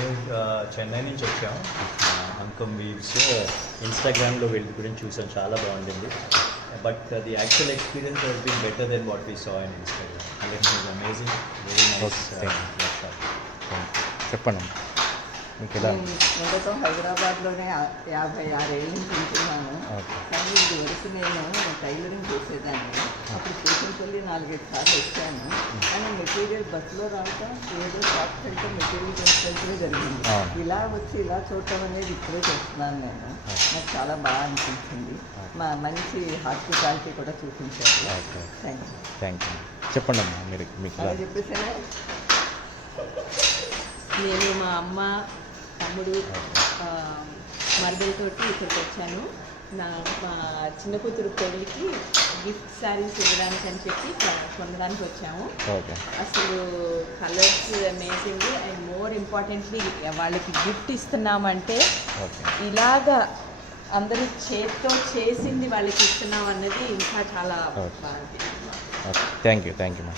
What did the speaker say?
మేము చెన్నై నుంచి వచ్చాం. అంకమ్ వీవ్స్ ఇన్స్టాగ్రామ్లో వీళ్ళ గురించి చూసాం, చాలా బాగుంటుంది. But the actual experience has been better than what we saw in Instagram. And it was amazing, very nice. చెప్పండి మీకు ఎలా? మొదట హైదరాబాద్లోనే 56 ఏళ్ళ నుంచి ఉంటున్నాను. కానీ ఇది వరకు నేను టైలరింగ్ చేసేదాన్ని. అప్పుడు కూచిపల్లి 4-5 సార్లు వచ్చాను. కానీ మెటీరియల్ బస్సులో రావటం, ఏదో షాప్కి వెళ్తే మెటీరియల్ తీసుకెళ్తే జరిగింది. ఇలా వచ్చి ఇలా చూడటం అనేది ఇప్పుడే చేస్తున్నాను నేను. నాకు చాలా బాగా అనిపించింది. మంచి హాస్పిటాలిటీ కూడా చూపించారు. Thank you. చెప్పండి అమ్మా మీరు, మీకు చెప్పేసానే. నేను మా అమ్మ, తమ్ముడు, మరదలతోటి ఇక్కడికి వచ్చాను. మా చిన్న కూతురు పెళ్ళికి గిఫ్ట్ శారీస్ ఇవ్వడానికి అని చెప్పి కొనడానికి వచ్చాము. అసలు colours amazing and more importantly వాళ్ళకి గిఫ్ట్ ఇస్తున్నామంటే ఇలాగా అందరూ చేతితో చేసింది వాళ్ళకి ఇస్తున్నాం అన్నది ఇంకా చాలా బాగుంది. Thank you.